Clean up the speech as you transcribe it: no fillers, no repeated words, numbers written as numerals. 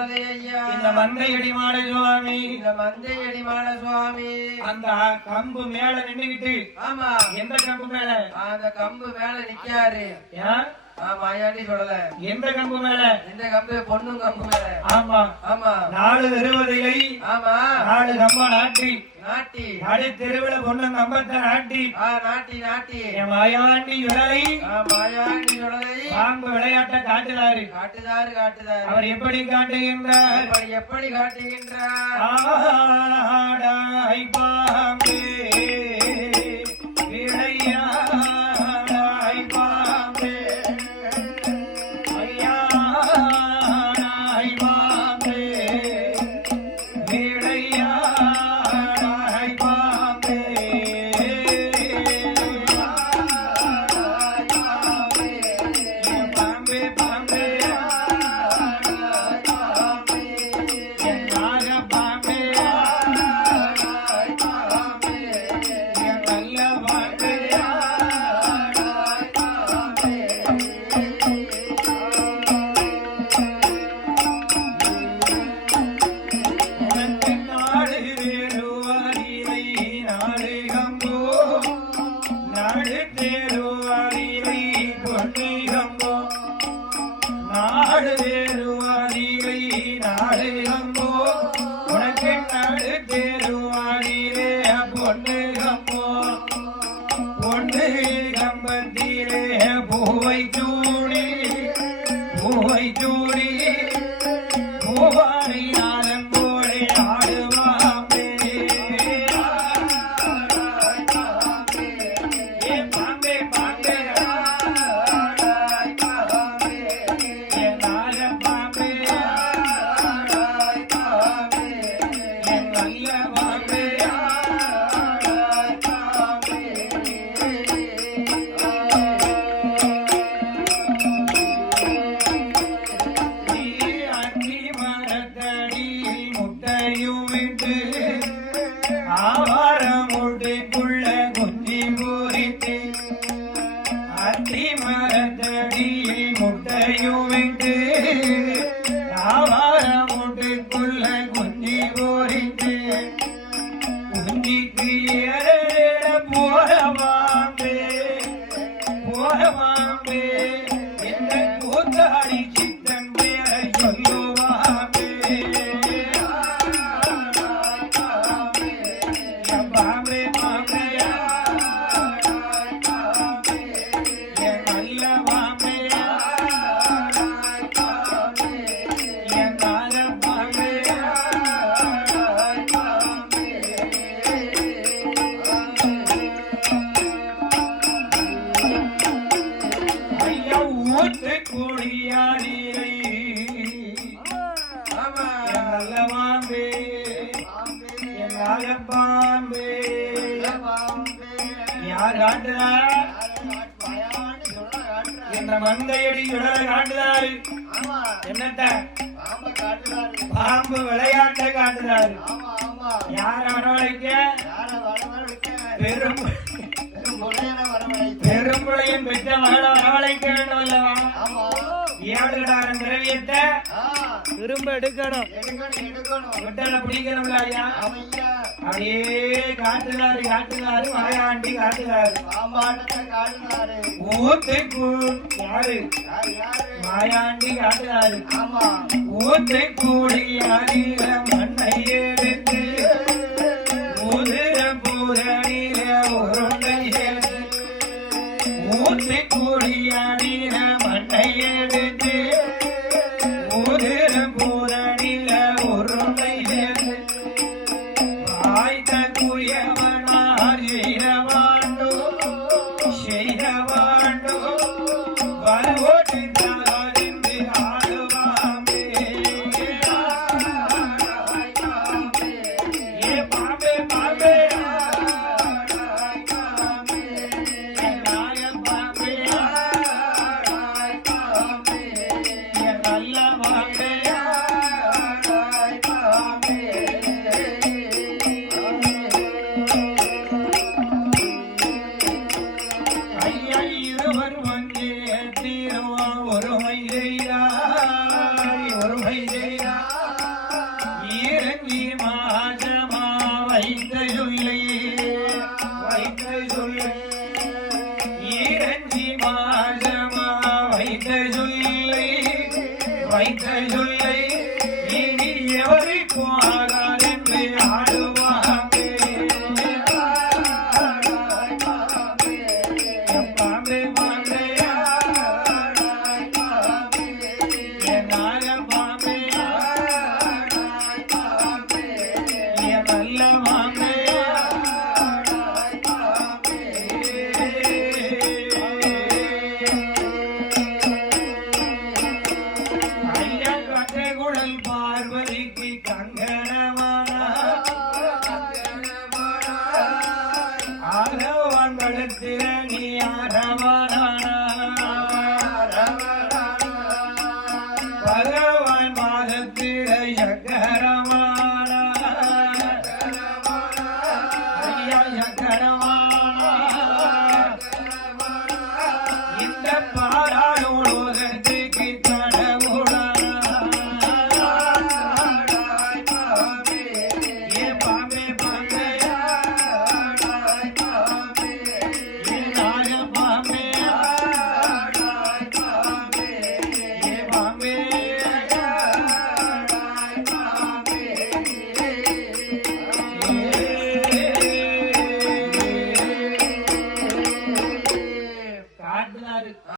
சொல்லுதே ஐயா. இந்த மந்தையடிமான சுவாமி, இந்த மந்தையடிமான சுவாமி அந்த கம்பு மேல நின்னுகிட்டு, ஆமா எந்த கம்பு மேல? அந்த கம்பு மேல நிக்காரு. மாயாண்டி சொல்லல. எந்த கம்பு மேல? இந்த கம்பு பொண்ணு கம்பு மேல. ஆமா ஆமா. 4 திருவதையை, ஆமா 4 கம்ப நாட்டி நாட்டி நடு தெருவுல பொண்ணு கம்பத்தை நாட்டி நாட்டி நாட்டி மாயாண்டி விடலை, மாயாண்டி விடலை பாம்பு விளையாட்ட காட்டுதாரு. காட்டுதாரு காட்டுதாரு. அவர் எப்படி காட்டுகின்றார்? எப்படி காட்டுகின்றார்? ஆடாய் பாம்பே விளையா மந்தையடி விடலை காட்டுதாரு. என்னத்த? பாம்பு விளையாட்டை காட்டுதாரு. யார வரவழைக்க? பெரும்புளையும் பெற்ற மகளை வரவழைக்க வேண்டும் அல்லவா? 7 டாரம் திரவியத்தை திரும்ப எடுக்கணும். விட்டல பிடிக்கணும்ல ஐயா? அப்படியே காட்டுதாரு காட்டுதாரு மாயாண்டி காட்டுதாரு. யாரு? மாயாண்டி காட்டுதாரு. ஊத்தை கூடி அணில மண்ணை எடுத்து உதிர பூரணில உருண்டை ஊத்தை கூடி அணில மண்ணை எடுத்து உதிர பூரணில உருண்டை ஆய்த்த குயவனார் செய்தவாண்டோ செய்தவாண்டோ வரவோட்டு தாரிந்து ஆடுவாமே. ஏ பாம்பே பாம்பே நாய பாம்பே நல்ல பாம்பே ஒருமை செய்தாய் வைத்த சொல்லை இனி எவருக்கும் ஆகாதென்று ஆடுவாமே பாம்பே பாம்பே என் நாக பாம்பே என் நல்ல பாம்பே ஐயா கட்டை குழல் பார்வதிக்கு கங்கணம்